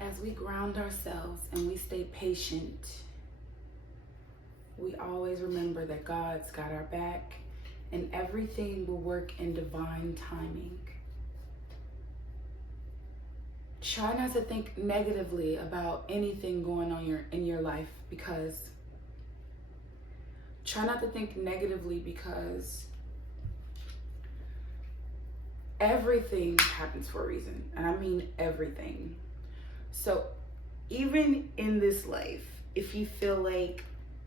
As we ground ourselves and we stay patient, we always remember that God's got our back and everything will work in divine timing. Try not to think negatively about anything going on in your life because everything happens for a reason, and I mean everything. So even in this life, if you feel like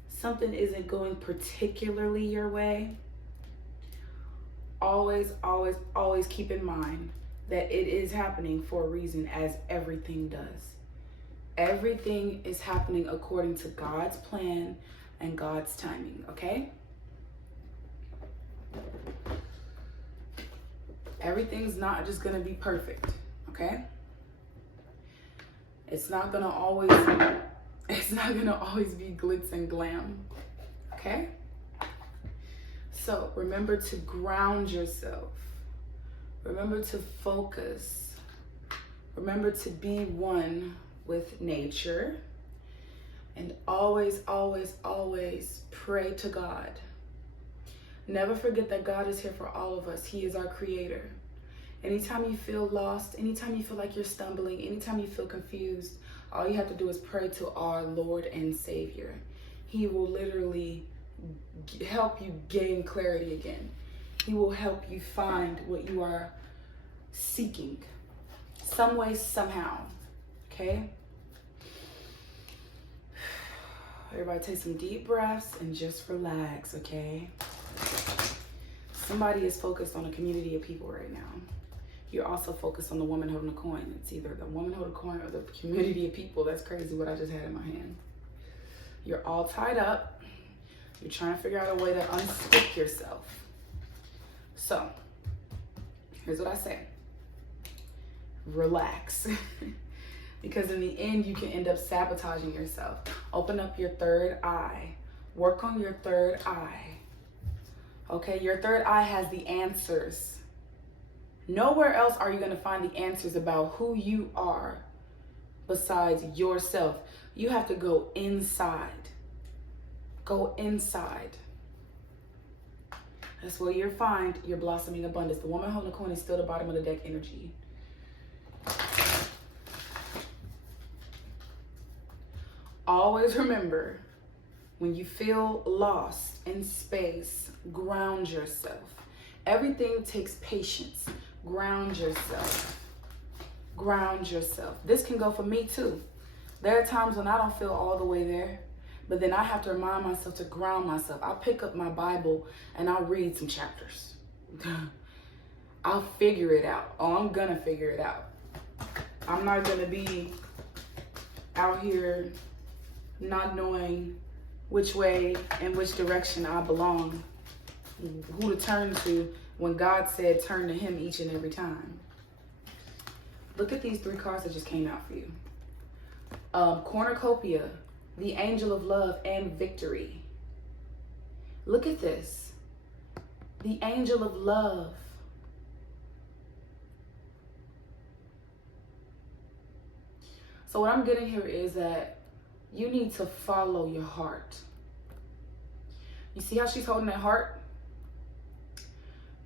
something isn't going particularly your way, always keep in mind that it is happening for a reason, as everything does. Everything is happening according to God's plan and God's timing, okay? Everything's not just gonna be perfect, okay? It's not gonna always be glitz and glam, okay? So remember to ground yourself. Remember to focus. Remember to be one with nature. And always pray to God. Never forget that God is here for all of us. He is our creator. Anytime you feel lost, anytime you feel like you're stumbling, anytime you feel confused, all you have to do is pray to our Lord and Savior. He will literally help you gain clarity again. He will help you find what you are seeking, some way, somehow, okay? Everybody take some deep breaths and just relax, okay? Somebody is focused on a community of people right now. You're also focused on the woman holding a coin. It's either the woman holding a coin or the community of people. That's crazy what I just had in my hand. You're all tied up. You're trying to figure out a way to unstick yourself. So, here's what I say. Relax. Because in the end, you can end up sabotaging yourself. Open up your third eye. Work on your third eye. Okay, your third eye has the answers. Nowhere else are you going to find the answers about who you are besides yourself. You have to go inside. Go inside. That's where you'll find your blossoming abundance. The woman holding the coin is still the bottom of the deck energy. Always remember, when you feel lost in space, ground yourself. Everything takes patience. Ground yourself. Ground yourself. This can go for me too. There are times when I don't feel all the way there, but then I have to remind myself to ground myself. I'll pick up my Bible and I'll read some chapters. I'll figure it out. Oh, I'm gonna figure it out. I'm not gonna be out here not knowing which way and which direction I belong, who to turn to, when God said turn to him each and every time. Look at these three cards that just came out for you. Cornucopia, the angel of love, and victory. Look at this. The angel of love. So what I'm getting here is that you need to follow your heart. You see how she's holding that heart?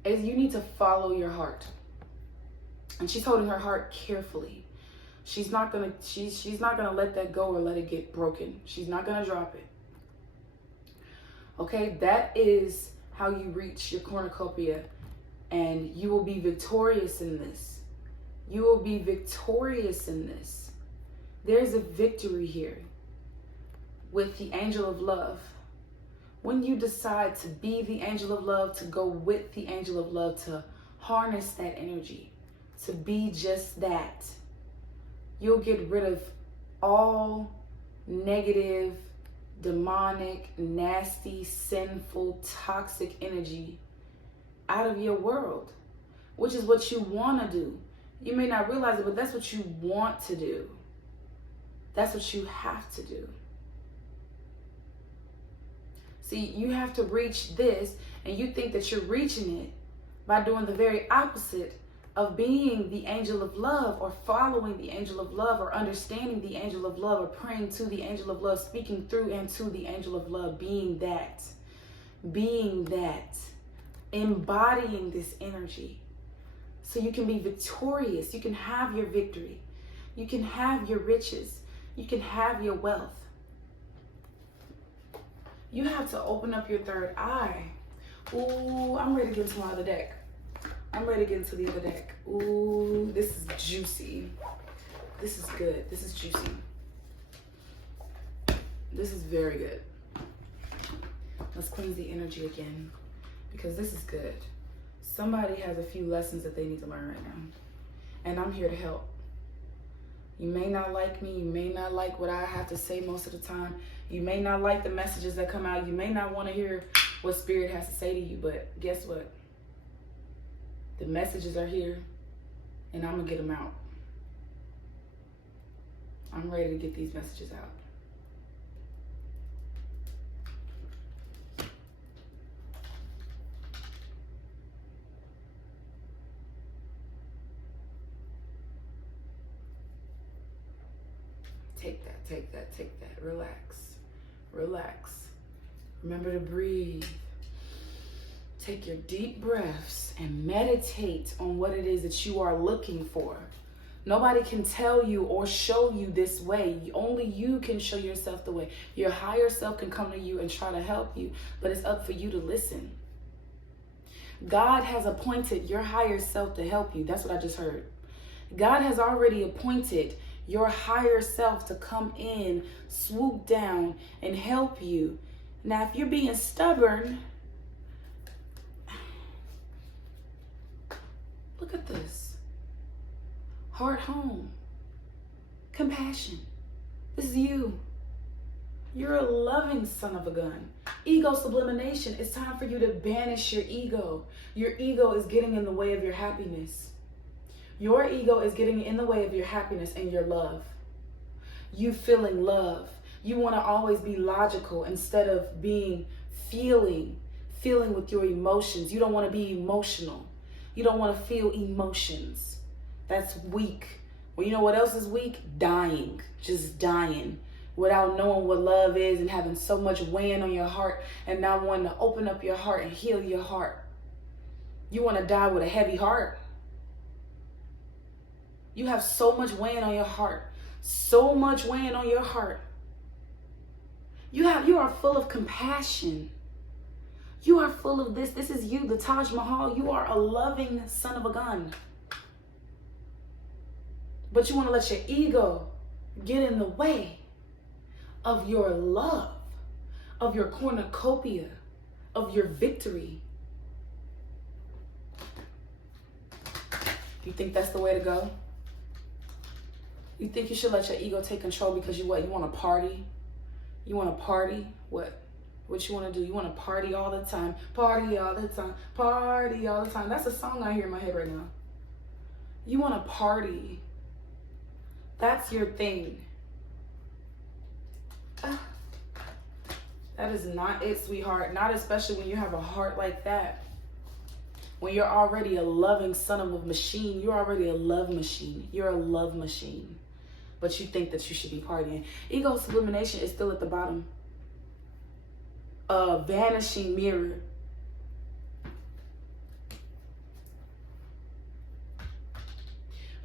Is you need to follow your heart. And she's holding her heart carefully. She's not gonna let that go or let it get broken. She's not gonna drop it. Okay, that is how you reach your cornucopia, and you will be victorious in this. You will be victorious in this. There's a victory here with the angel of love. When you decide to be the angel of love, to go with the angel of love, to harness that energy, to be just that, you'll get rid of all negative, demonic, nasty, sinful, toxic energy out of your world, which is what you want to do. You may not realize it, but that's what you want to do. That's what you have to do. See, you have to reach this, and you think that you're reaching it by doing the very opposite of being the angel of love, or following the angel of love, or understanding the angel of love, or praying to the angel of love, speaking through and to the angel of love, being that, embodying this energy. So you can be victorious. You can have your victory. You can have your riches. You can have your wealth. You have to open up your third eye. Ooh, I'm ready to get into my other deck. I'm ready to get into the other deck. Ooh, this is juicy. This is good. This is juicy. This is very good. Let's cleanse the energy again, because this is good. Somebody has a few lessons that they need to learn right now, and I'm here to help. You may not like me. You may not like what I have to say most of the time. You may not like the messages that come out. You may not want to hear what Spirit has to say to you, but guess what? The messages are here, and I'm going to get them out. I'm ready to get these messages out. Take that, take that, take that. Relax, relax. Remember to breathe. Take your deep breaths and meditate on what it is that you are looking for. Nobody can tell you or show you this way. Only you can show yourself the way. Your higher self can come to you and try to help you, but it's up for you to listen. God has appointed your higher self to help you. That's what I just heard. God has already appointed your higher self to come in, swoop down, and help you. Now, if you're being stubborn, look at this. Heart home. Compassion. This is you. You're a loving son of a gun. Ego sublimation. It's time for you to banish your ego. Your ego is getting in the way of your happiness. Your ego is getting in the way of your happiness and your love. You feeling love. You want to always be logical instead of being feeling with your emotions. You don't want to be emotional. You don't want to feel emotions. That's weak. Well, you know what else is weak? Dying. Just dying without knowing what love is and having so much weighing on your heart and not wanting to open up your heart and heal your heart. You want to die with a heavy heart. You have so much weighing on your heart. So much weighing on your heart. You are full of compassion. You are full of this. This is you, the Taj Mahal. You are a loving son of a gun. But you want to let your ego get in the way of your love, of your cornucopia, of your victory. You think that's the way to go? You think you should let your ego take control because you what? You want to party? You want to party? What you want to do? You want to party all the time. Party all the time. Party all the time. That's a song I hear in my head right now. You want to party. That's your thing. That is not it, sweetheart. Not especially when you have a heart like that. When you're already a loving son of a machine. You're already a love machine. You're a love machine. But you think that you should be partying. Ego sublimation is still at the bottom. A vanishing mirror.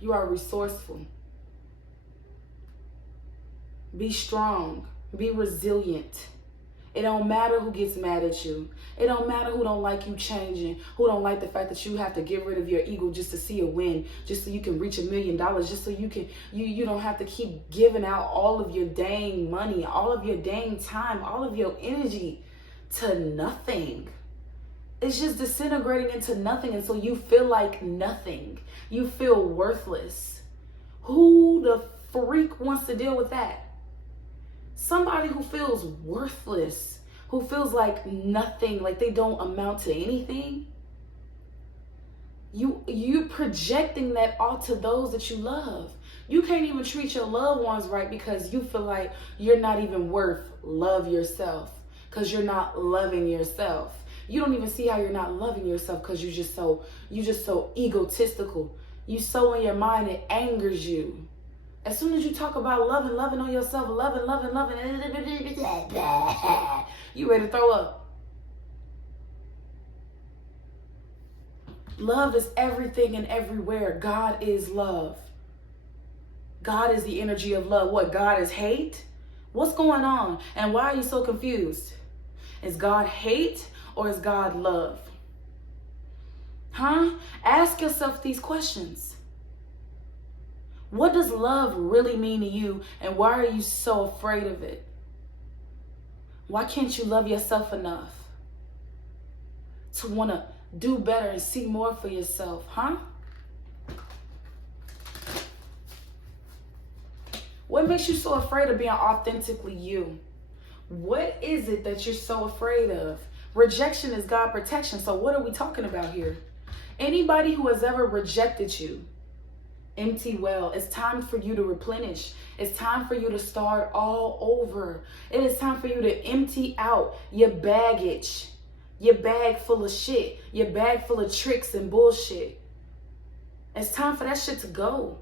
You are resourceful. Be strong. Be resilient. It don't matter who gets mad at you. It don't matter who don't like you changing, who don't like the fact that you have to get rid of your ego just to see a win, just so you can reach $1 million, just so you don't have to keep giving out all of your dang money, all of your dang time, all of your energy to nothing. It's just disintegrating into nothing, and so you feel like nothing. You feel worthless. Who the freak wants to deal with that? Somebody who feels worthless, who feels like nothing, like they don't amount to anything. You projecting that onto those that you love. You can't even treat your loved ones right because you feel like you're not even worth love yourself, because you're not loving yourself. You don't even see how you're not loving yourself because you just so egotistical. You so in your mind it angers you. As soon as you talk about loving on yourself, loving, you ready to throw up. Love is everything and everywhere. God is love. God is the energy of love. What, God is hate? What's going on? And why are you so confused? Is God hate or is God love? Huh? Ask yourself these questions. What does love really mean to you, and why are you so afraid of it? Why can't you love yourself enough to want to do better and see more for yourself, huh? What makes you so afraid of being authentically you? What is it that you're so afraid of? Rejection is God protection. So what are we talking about here? Anybody who has ever rejected you, empty well. It's time for you to replenish. It's time for you to start all over. It is time for you to empty out your baggage, your bag full of shit, your bag full of tricks and bullshit. It's time for that shit to go.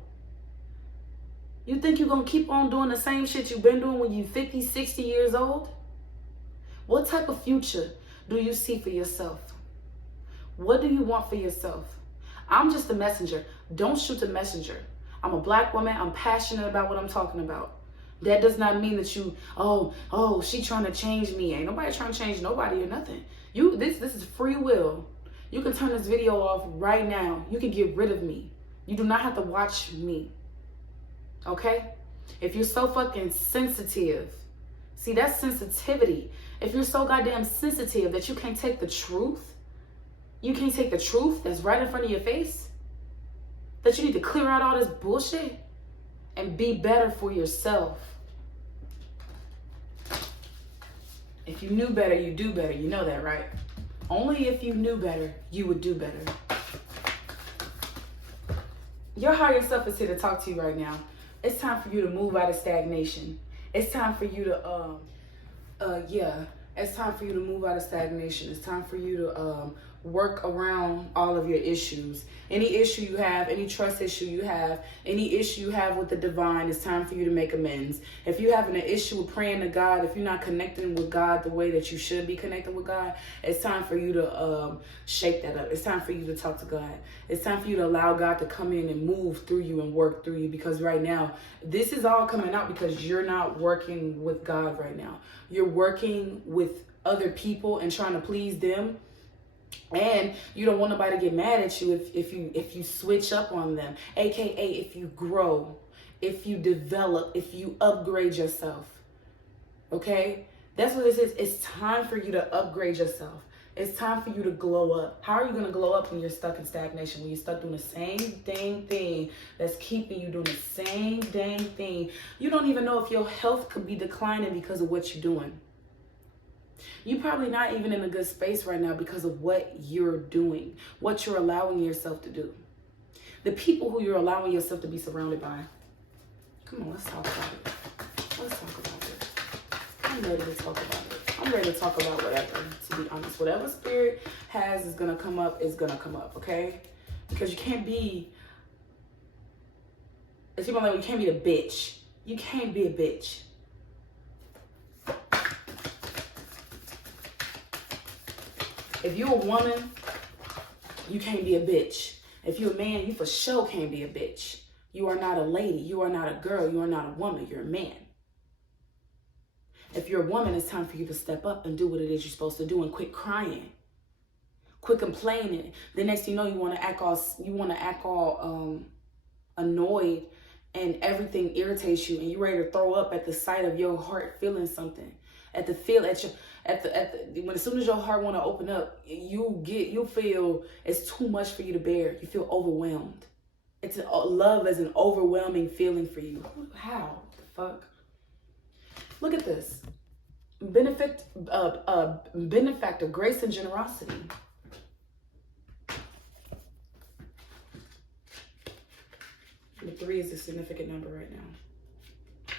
You think you're going to keep on doing the same shit you've been doing when you're 50, 60 years old? What type of future do you see for yourself? What do you want for yourself? I'm just a messenger. Don't shoot the messenger. I'm a black woman. I'm passionate about what I'm talking about. That does not mean that you, she trying to change me. Ain't nobody trying to change nobody or nothing. This is free will. You can turn this video off right now. You can get rid of me. You do not have to watch me. Okay? If you're so fucking sensitive, see, that's sensitivity. If you're so goddamn sensitive that you can't take the truth, you can't take the truth that's right in front of your face, that you need to clear out all this bullshit and be better for yourself. If you knew better, you do better. You know that, right? Only if you knew better, you would do better. Your higher self is here to talk to you right now. It's time for you to move out of stagnation. It's time for you to, it's time for you to move out of stagnation. It's time for you to work around all of your issues. Any issue you have, any trust issue you have, any issue you have with the divine, it's time for you to make amends. If you're having an issue with praying to God, if you're not connecting with God the way that you should be connected with God, it's time for you to shake that up. It's time for you to talk to God. It's time for you to allow God to come in and move through you and work through you, because right now, this is all coming out because you're not working with God right now. You're working with other people and trying to please them. And you don't want nobody to get mad at you if you switch up on them, aka if you grow, if you develop, if you upgrade yourself. Okay, that's what this is. It's time for you to upgrade yourself. It's time for you to glow up. How are you going to glow up when you're stuck in stagnation, when you're stuck doing the same dang thing that's keeping you doing the same dang thing? You don't even know if your health could be declining because of what you're doing. You're probably not even in a good space right now because of what you're doing, what you're allowing yourself to do. The people who you're allowing yourself to be surrounded by. Come on, let's talk about it. Let's talk about it. I'm ready to talk about it. I'm ready to talk about whatever, to be honest. Whatever spirit has is going to come up, okay? Because you can't be, it's even like you can't be a bitch. You can't be a bitch. If you're a woman, you can't be a bitch. If you're a man, you for sure can't be a bitch. You are not a lady. You are not a girl. You are not a woman. You're a man. If you're a woman, it's time for you to step up and do what it is you're supposed to do and quit crying. Quit complaining. The next thing you know, you want to act all annoyed, and everything irritates you, and you're ready to throw up at the sight of your heart feeling something. As soon as your heart want to open up, you feel it's too much for you to bear. You feel overwhelmed. Love is an overwhelming feeling for you. How the fuck? Look at this. Benefactor, grace and generosity. The 3 is a significant number right now.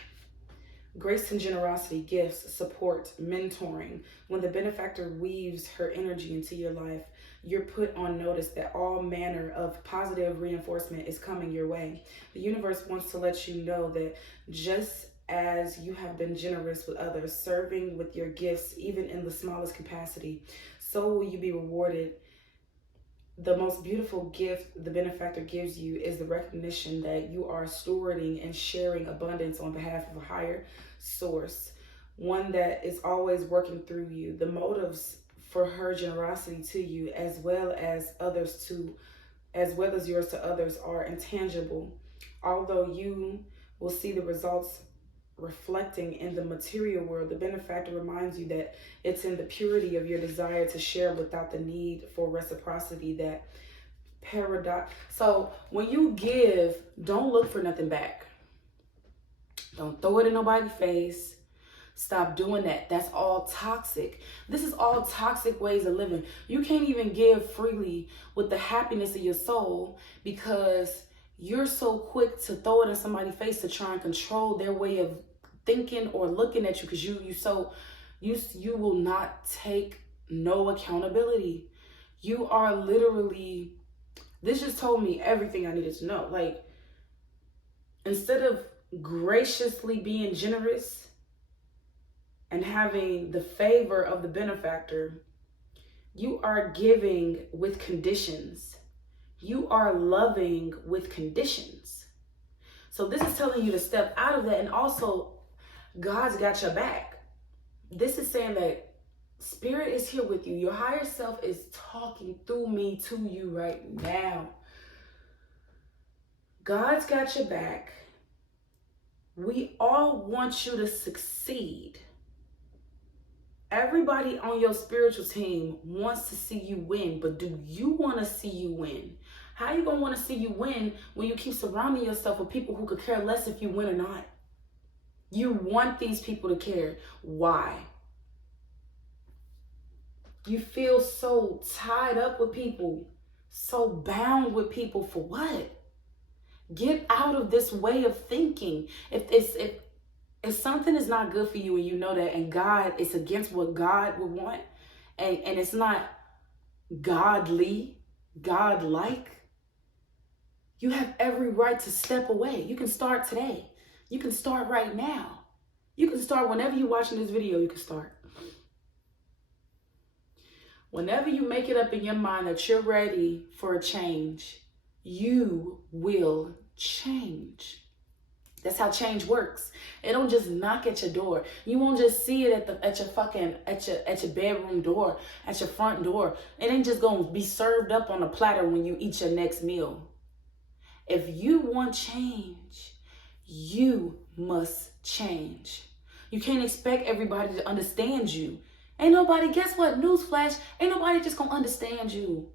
Grace and generosity, gifts, support, mentoring. When the benefactor weaves her energy into your life, you're put on notice that all manner of positive reinforcement is coming your way. The universe wants to let you know that just as you have been generous with others, serving with your gifts, even in the smallest capacity, so will you be rewarded. The most beautiful gift the benefactor gives you is the recognition that you are stewarding and sharing abundance on behalf of a higher source, one that is always working through you. The motives for her generosity to you, as well as yours to others, are intangible. Although you will see the results reflecting in the material world, the benefactor reminds you that it's in the purity of your desire to share without the need for reciprocity that paradox. So when you give, don't look for nothing back. Don't throw it in nobody's face. Stop doing that. That's all toxic. This is all toxic ways of living. You can't even give freely with the happiness of your soul because you're so quick to throw it in somebody's face to try and control their way of thinking or looking at you, because you will not take no accountability. You are literally, this just told me everything I needed to know. Like, instead of graciously being generous and having the favor of the benefactor, you are giving with conditions. You are loving with conditions. So this is telling you to step out of that. And also, God's got your back. This is saying that Spirit is here with you. Your higher self is talking through me to you right now. God's got your back. We all want you to succeed. Everybody on your spiritual team wants to see you win, but do you want to see you win? How are you going to want to see you win when you keep surrounding yourself with people who could care less if you win or not? You want these people to care. Why? You feel so tied up with people, so bound with people for what? Get out of this way of thinking. If something is not good for you and you know that, and God, it's against what God would want, and it's not godly, God-like, you have every right to step away. You can start today. You can start right now. You can start whenever you're watching this video. You can start. Whenever you make it up in your mind that you're ready for a change, you will change. That's how change works. It don't just knock at your door. You won't just see it at your bedroom door, at your front door. It ain't just gonna be served up on a platter when you eat your next meal. If you want change, you must change. You can't expect everybody to understand you. Ain't nobody, guess what? Newsflash, ain't nobody just gonna understand you.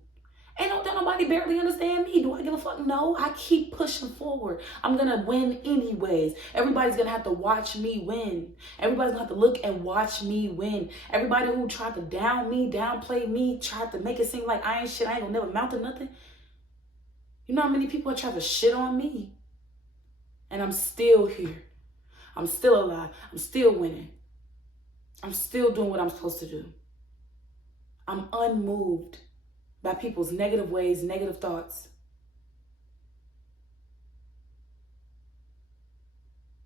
Don't nobody barely understand me. Do I give a fuck? No, I keep pushing forward. I'm gonna win anyways. Everybody's gonna have to watch me win. Everybody's gonna have to look and watch me win. Everybody who tried to downplay me, tried to make it seem like I ain't shit, I ain't gonna never amount to nothing. You know how many people have tried to shit on me? And I'm still here. I'm still alive. I'm still winning. I'm still doing what I'm supposed to do. I'm unmoved by people's negative ways, negative thoughts.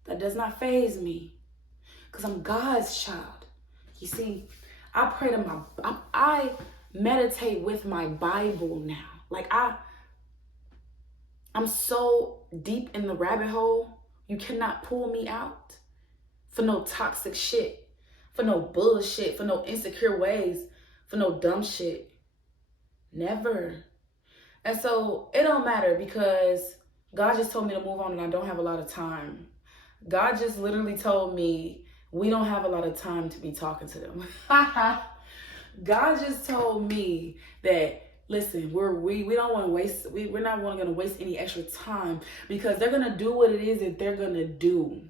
That does not faze me, because I'm God's child. You see, I pray to I meditate with my Bible now. Like I'm so deep in the rabbit hole, you cannot pull me out for no toxic shit, for no bullshit, for no insecure ways, for no dumb shit. Never. And so it don't matter, because God just told me to move on and I don't have a lot of time. God just literally told me we don't have a lot of time to be talking to them. God just told me that, listen, we don't want to waste, we're not going to waste any extra time, because they're going to do what it is that they're going to do.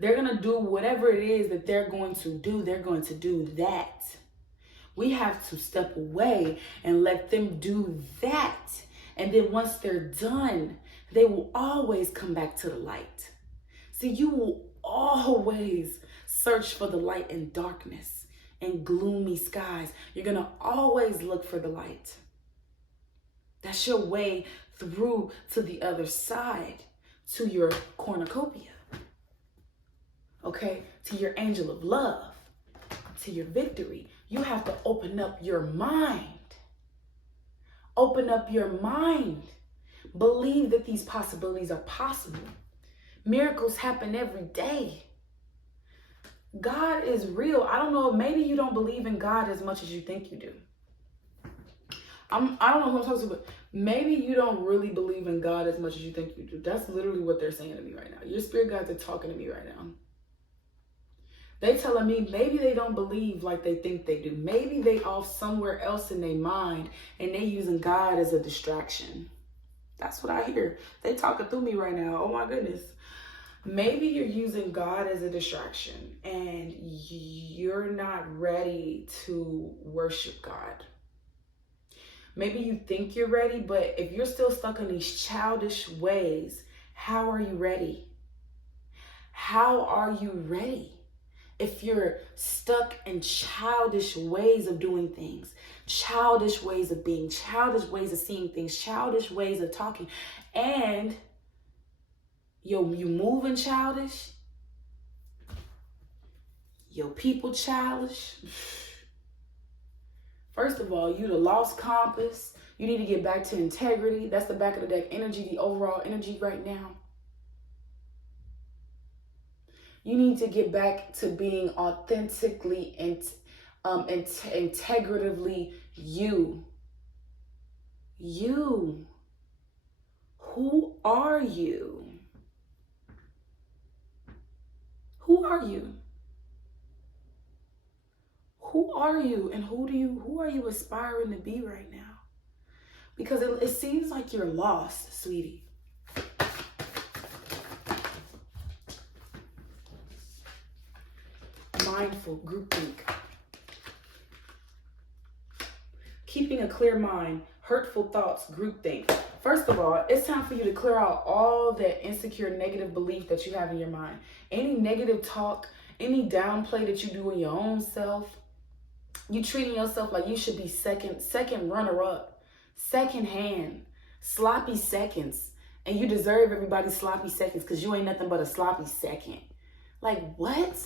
They're going to do whatever it is that they're going to do. They're going to do that. We have to step away and let them do that. And then once they're done, they will always come back to the light. See, you will always search for the light in darkness and gloomy skies. You're going to always look for the light. That's your way through to the other side, to your cornucopia. Okay? To your angel of love, to your victory. You have to open up your mind. Open up your mind. Believe that these possibilities are possible. Miracles happen every day. God is real. I don't know, maybe you don't believe in God as much as you think you do. I don't know who I'm talking to, but maybe you don't really believe in God as much as you think you do. That's literally what they're saying to me right now. Your spirit guides are talking to me right now. They telling me maybe they don't believe like they think they do. Maybe they off somewhere else in their mind and they using God as a distraction. That's what I hear. They talking through me right now. Oh my goodness. Maybe you're using God as a distraction and you're not ready to worship God. Maybe you think you're ready, but if you're still stuck in these childish ways, how are you ready? How are you ready? If you're stuck in childish ways of doing things, childish ways of being, childish ways of seeing things, childish ways of talking, and you moving childish, your people childish. First of all, you the lost compass. You need to get back to integrity. That's the back of the deck energy, the overall energy right now. You need to get back to being authentically and integratively you. You. Who are you? Who are you? Who are you and who are you aspiring to be right now? Because it seems like you're lost, sweetie. Mindful, groupthink. Keeping a clear mind, hurtful thoughts, groupthink. First of all, it's time for you to clear out all that insecure, negative belief that you have in your mind. Any negative talk, any downplay that you do in your own self. You treating yourself like you should be second runner-up, second hand, sloppy seconds. And you deserve everybody's sloppy seconds because you ain't nothing but a sloppy second. Like, what?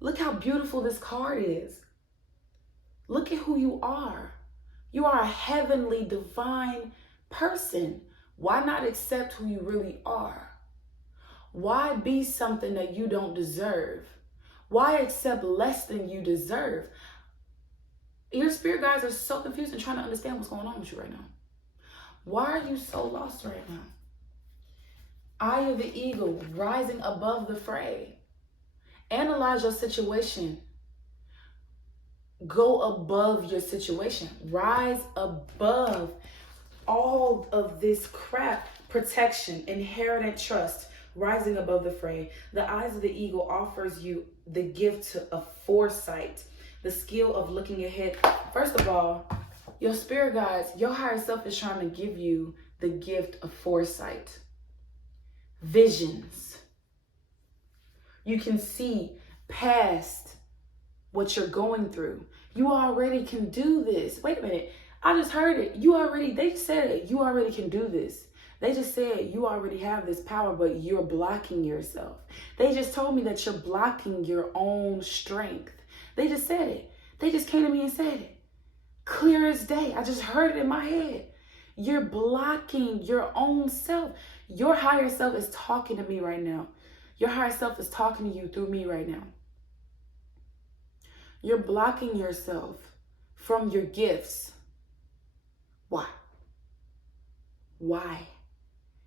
Look how beautiful this card is. Look at who you are. You are a heavenly, divine person. Why not accept who you really are? Why be something that you don't deserve? Why accept less than you deserve? Your spirit guides are so confused and trying to understand what's going on with you right now. Why are you so lost right now? Eye of the eagle, rising above the fray. Analyze your situation. Go above your situation. Rise above all of this crap. Protection, inherent trust, rising above the fray. The eyes of the eagle offers you the gift of foresight, the skill of looking ahead. First of all, your spirit guides, your higher self is trying to give you the gift of foresight, visions. You can see past what you're going through. You already can do this. Wait a minute. I just heard it. They said it. You already can do this. They just said you already have this power, but you're blocking yourself. They just told me that you're blocking your own strength. They just said it. They just came to me and said it. Clear as day. I just heard it in my head. You're blocking your own self. Your higher self is talking to me right now. Your higher self is talking to you through me right now. You're blocking yourself from your gifts. Why? Why?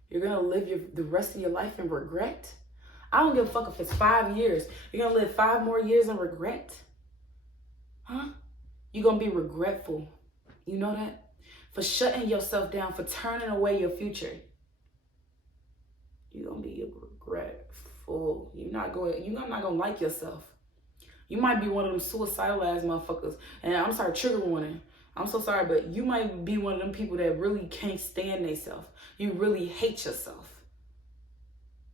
You're going to live the rest of your life in regret? I don't give a fuck if it's 5 years. You're going to live 5 more years in regret? Huh? You're going to be regretful. You know that? For shutting yourself down, for turning away your future. You're going to be regretful. You're not going to like yourself. You might be one of them suicidal ass motherfuckers. And I'm sorry, trigger warning. I'm so sorry, but you might be one of them people that really can't stand themselves. You really hate yourself.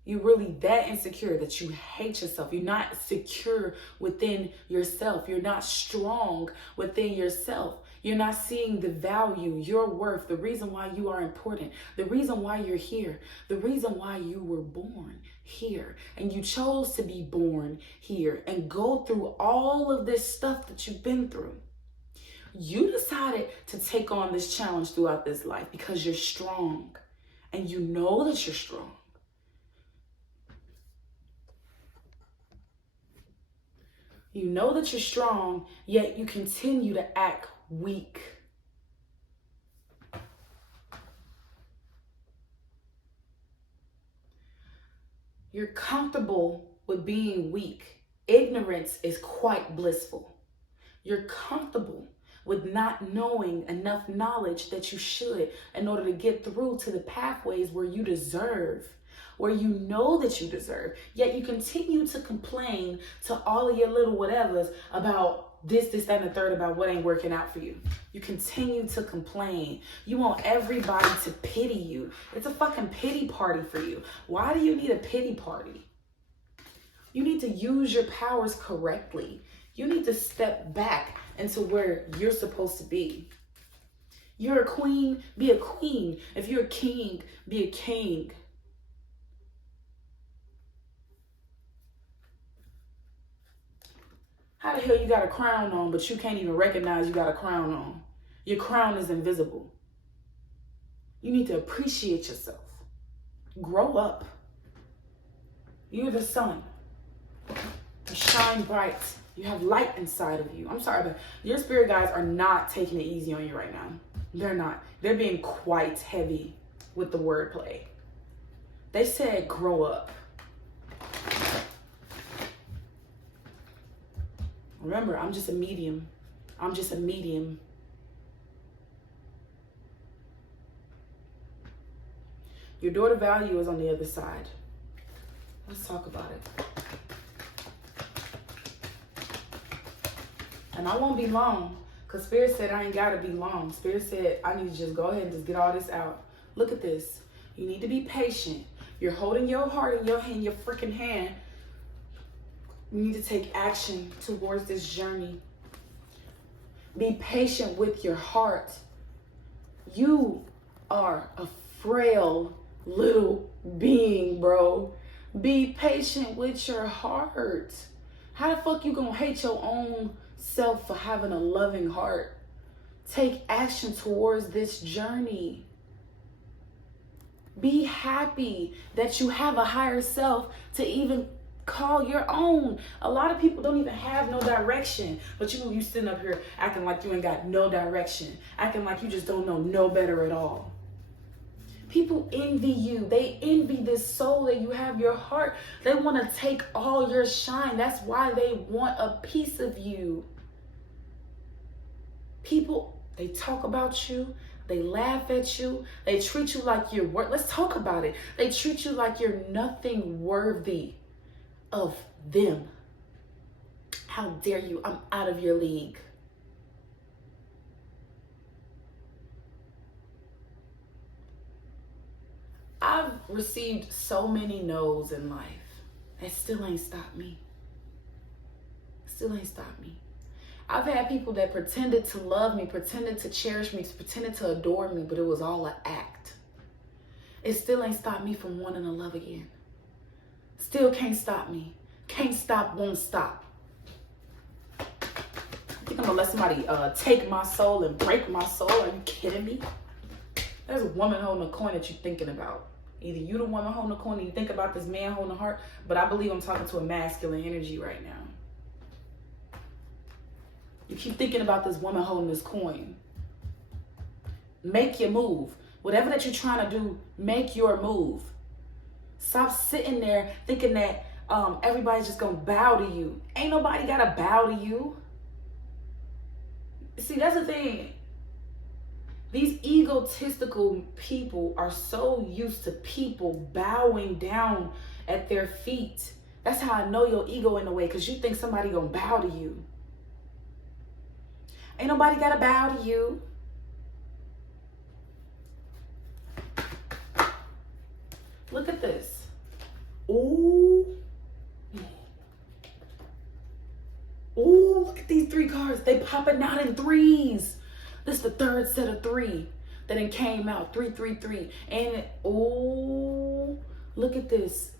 You're really that insecure that you hate yourself. You're not secure within yourself. You're not strong within yourself. You're not seeing the value, your worth, the reason why you are important, the reason why you're here, the reason why you were born here. And you chose to be born here and go through all of this stuff that you've been through. You decided to take on this challenge throughout this life because you're strong and you know that you're strong. You know that you're strong, yet you continue to act weak. You're comfortable with being weak. Ignorance is quite blissful. You're comfortable with not knowing enough knowledge that you should in order to get through to the pathways where you deserve, where you know that you deserve, yet you continue to complain to all of your little whatevers about this, that, and the third, about what ain't working out for you. You continue to complain. You want everybody to pity you. It's a fucking pity party for you. Why do you need a pity party? You need to use your powers correctly. You need to step back into where you're supposed to be. You're a queen, be a queen. If you're a king, be a king. How the hell you got a crown on, but you can't even recognize you got a crown on? Your crown is invisible. You need to appreciate yourself. Grow up. You're the sun. You shine bright. You have light inside of you. I'm sorry, but your spirit guides are not taking it easy on you right now. They're not. They're being quite heavy with the wordplay. They said grow up. Remember, I'm just a medium. I'm just a medium. Your daughter value is on the other side. Let's talk about it. And I won't be long, because Spirit said I ain't got to be long. Spirit said I need to just go ahead and just get all this out. Look at this. You need to be patient. You're holding your heart in your hand, your freaking hand. You need to take action towards this journey. Be patient with your heart. You are a frail little being, bro. Be patient with your heart. How the fuck you gonna hate your own self for having a loving heart? Take action towards this journey. Be happy that you have a higher self to even call your own. A lot of people don't even have no direction, but you sitting up here acting like you ain't got no direction, acting like you just don't know no better at all. People envy you. They envy this soul that you have, your heart. They want to take all your shine. That's why they want a piece of you. People, they talk about you. They laugh at you. They treat you like you're worth. Let's talk about it. They treat you like you're nothing worthy of them. How dare you? I'm out of your league. I've received so many no's in life. It still ain't stopped me. Still ain't stopped me. I've had people that pretended to love me, pretended to cherish me, pretended to adore me, but it was all an act. It still ain't stopped me from wanting to love again. Still can't stop me. Can't stop, won't stop. I think I'm gonna let somebody take my soul and break my soul. Are you kidding me? There's a woman holding a coin that you're thinking about. Either you the woman holding a coin and you think about this man holding a heart, but I believe I'm talking to a masculine energy right now. You keep thinking about this woman holding this coin. Make your move. Whatever that you're trying to do, make your move. Stop sitting there thinking that everybody's just gonna bow to you. Ain't nobody gotta bow to you. See, that's the thing. These egotistical people are so used to people bowing down at their feet. That's how I know your ego in a way, because you think somebody gonna bow to you. Ain't nobody got to bow to you. Look at this. Ooh. Ooh, look at these 3 cards. They popping out in 3s. This is the 3rd set of 3 that then came out. 3, 3, 3. And, ooh, look at this.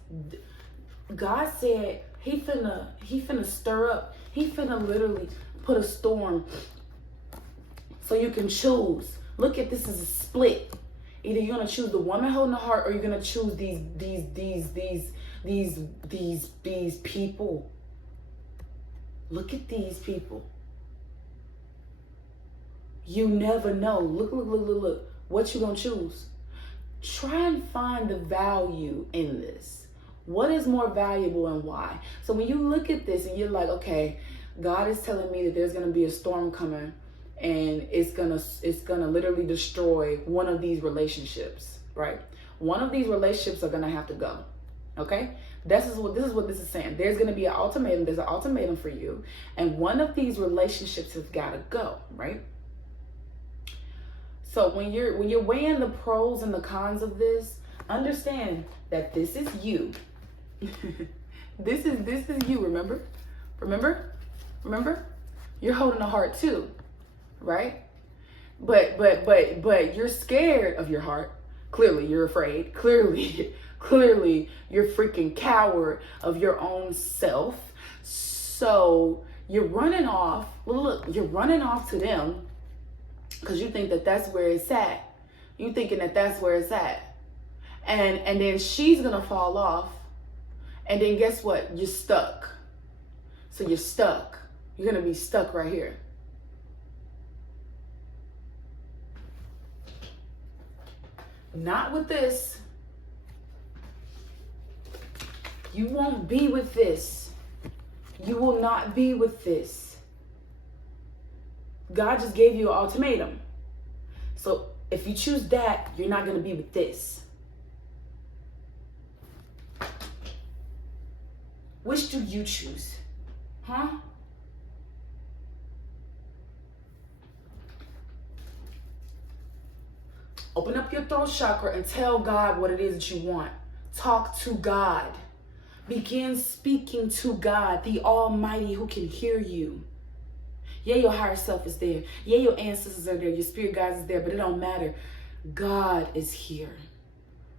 God said he finna stir up. He finna literally put a storm so you can choose. Look at this as a split. Either you're gonna choose the woman holding the heart, or you're gonna choose these people. Look at these people. You never know. Look. What you gonna choose? Try and find the value in this. What is more valuable and why? So when you look at this and you're like, okay, God is telling me that there's gonna be a storm coming, and it's gonna literally destroy one of these relationships, right? One of these relationships are gonna have to go. Okay? This is what this is saying. There's gonna be an ultimatum. There's an ultimatum for you, and one of these relationships has gotta go, right? So when you're weighing the pros and the cons of this, understand that this is you. This is you, remember? You're holding a heart too. Right? But you're scared of your heart. Clearly you're afraid. Clearly you're freaking coward of your own self. So you're running off. Look, you're running off to them because you think that that's where it's at. You thinking that that's where it's at. And then she's gonna fall off. And then guess what? You're stuck. So you're stuck. You're gonna be stuck right here. Not with this. You won't be with this. You will not be with this. God just gave you an ultimatum. So if you choose that, you're not going to be with this. Which do you choose? Huh? Open up your throat chakra and tell God what it is that you want. Talk to God. Begin speaking to God, the Almighty, who can hear you. Yeah, your higher self is there. Yeah, your ancestors are there. Your spirit guides is there, but it don't matter. God is here.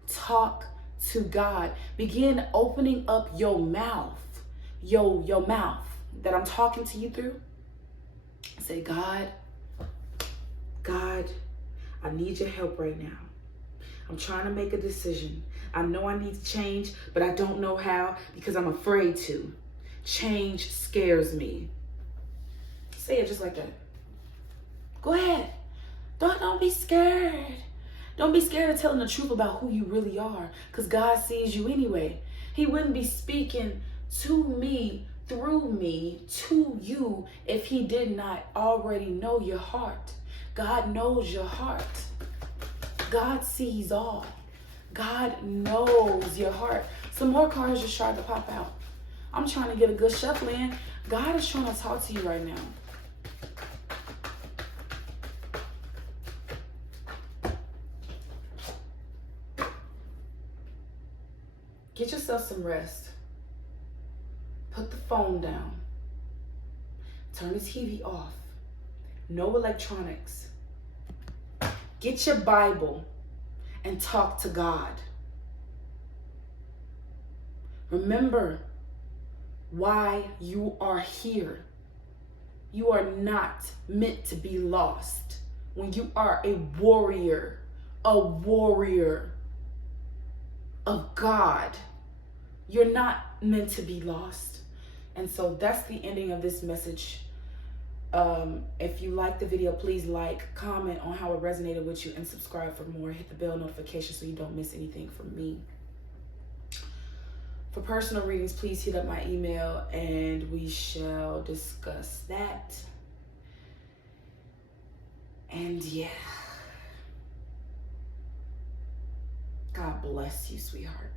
Talk to God. Begin opening up your mouth. Your mouth that I'm talking to you through. Say, God, I need your help right now. I'm trying to make a decision. I know I need to change, but I don't know how because I'm afraid to. Change scares me. Say it just like that. Go ahead. Don't be scared. Don't be scared of telling the truth about who you really are, because God sees you anyway. He wouldn't be speaking to me, through me, to you, if he did not already know your heart. God knows your heart. God sees all. God knows your heart. Some more cards just tried to pop out. I'm trying to get a good shuffle in. God is trying to talk to you right now. Get yourself some rest. Put the phone down. Turn the TV off. No electronics. Get your Bible and talk to God. Remember why you are here. You are not meant to be lost. When you are a warrior of God, you're not meant to be lost. And so that's the ending of this message. If you like the video, please like, comment on how it resonated with you, and subscribe for more. Hit the bell notification so you don't miss anything from me. For personal readings, please hit up my email and we shall discuss that. And yeah, God bless you, sweetheart.